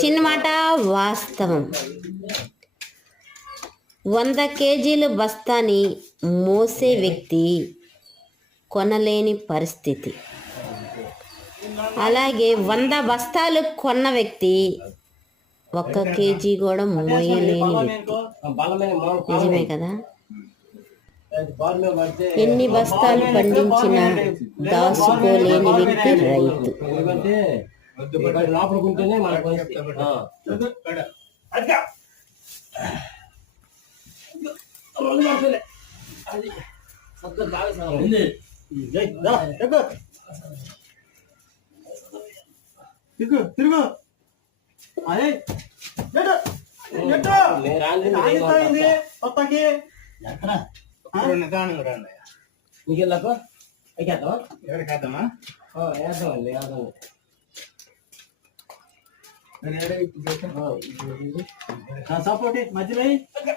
చిన్న మాట వాస్తవం. 100 కేజీలు బస్తాని మోసే వ్యక్తి కొనలేని పరిస్థితి. అలాగే 100 బస్తాలు కొన్న వ్యక్తి 1 కేజీ కూడా మోయలేని వ్యక్తి. నిజమే కదా? ఎన్ని బస్తాలు పండించినా దాచుకోలేని వ్యక్తి రైతు. తిరుగు అదే కొత్తకి నీకెళ్ళకు ఎక్కేద్దామా? ఎవరికేద్దామా? సపోర్ట్ మధ్యలో ఏంటో